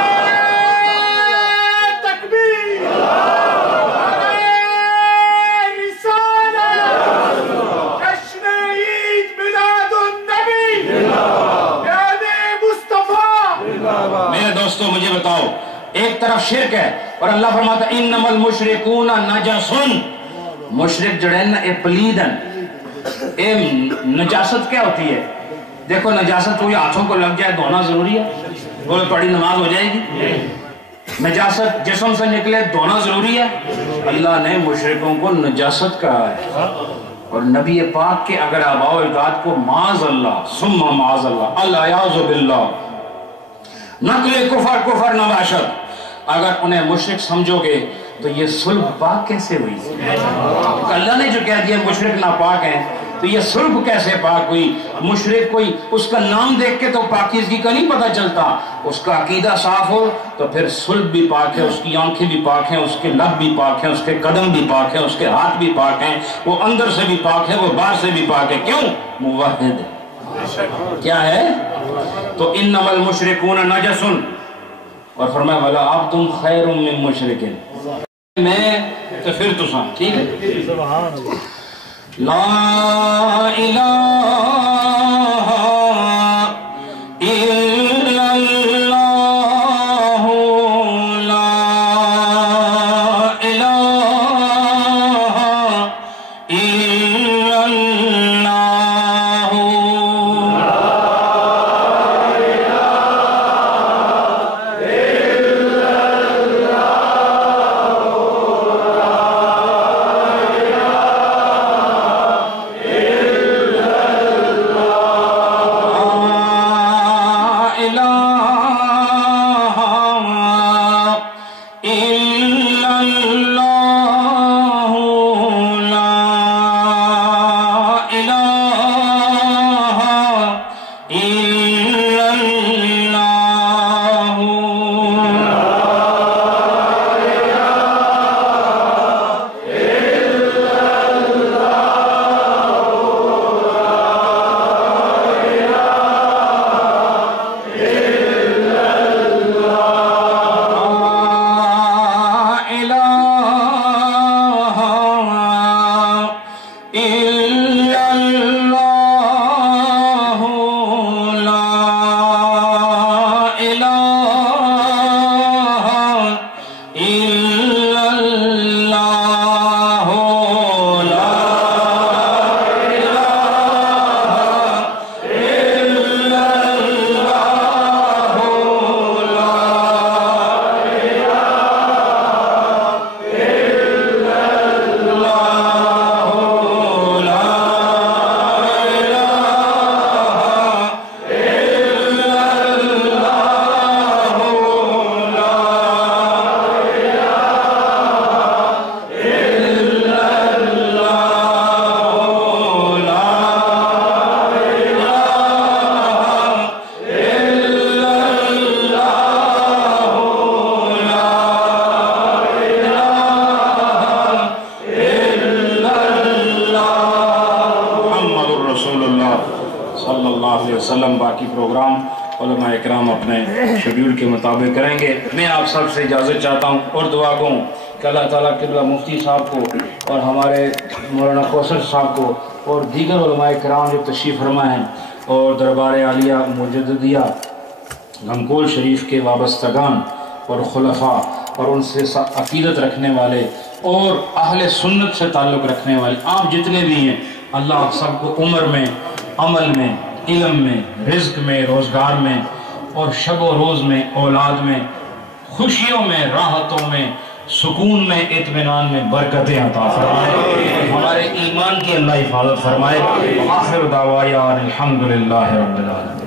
میرے دوستو مجھے بتاؤ، ایک طرف شرک ہے اور اللہ فرماتا ہے انما المشرکون نجس، مشرک جو ہے نا اے پلید ہیں۔ اے نجاست کیا ہوتی ہے؟ دیکھو نجاست کوئی ہاتھوں کو لگ جائے دھونا ضروری ہے؟ بولو تھوڑی نماز ہو جائے گی؟ نجاست جسم سے نکلے دھونا ضروری ہے؟ اللہ نے مشرکوں کو نجاست کہا ہے، اور نبی پاک کے اگر آباء و اجداد کو معاذ اللہ ثم معاذ اللہ الیاذ باللہ نقل کفر نباشت، اگر انہیں مشرک سمجھو گے تو یہ صلح پاک کیسے ہوئی؟ اللہ نے جو کہہ دیا مشرک ناپاک ہیں تو یہ صلح کیسے پاک ہوئی؟ مشرک کوئی اس کا نام دیکھ کے تو پاکیزگی کا نہیں پتہ چلتا، اس کا عقیدہ صاف ہو تو پھر صلح بھی پاک ہے، اس کی آنکھیں بھی پاک ہیں، اس کے لب بھی پاک ہیں، اس کے قدم بھی پاک ہیں، اس کے ہاتھ بھی پاک ہیں، وہ اندر سے بھی پاک ہے، وہ باہر سے بھی پاک ہے۔ کیوں؟ موحد کیا ہے؟ تو انما المشرکون نجس، اور فرمایا ولا عبد خیر من مشرک، میں تو پھر تو سان ٹھیک ہے۔ لا الہ الا اللہ، لا الہ الا اللہ، باقی پروگرام علماء اکرام اپنے شیڈیول کے مطابق کریں گے۔ میں آپ سب سے اجازت چاہتا ہوں اور دعا گو کہ اللہ تعالیٰ قبلہ مفتی صاحب کو اور ہمارے مولانا کوثر صاحب کو اور دیگر علماء اکرام جو تشریف فرما ہیں اور دربار عالیہ مجددیہ گھمکول شریف کے وابستگان اور خلفاء اور ان سے عقیدت رکھنے والے اور اہل سنت سے تعلق رکھنے والے آپ جتنے بھی ہیں، اللہ سب کو عمر میں، عمل میں، علم میں، رزق میں، روزگار میں اور شب و روز میں، اولاد میں، خوشیوں میں، راحتوں میں، سکون میں، اطمینان میں برکتیں عطا فرمائے، ہمارے ایمان کی اللہ حفاظت فرمائے۔ آخر دعوانا الحمدللہ رب العالمین۔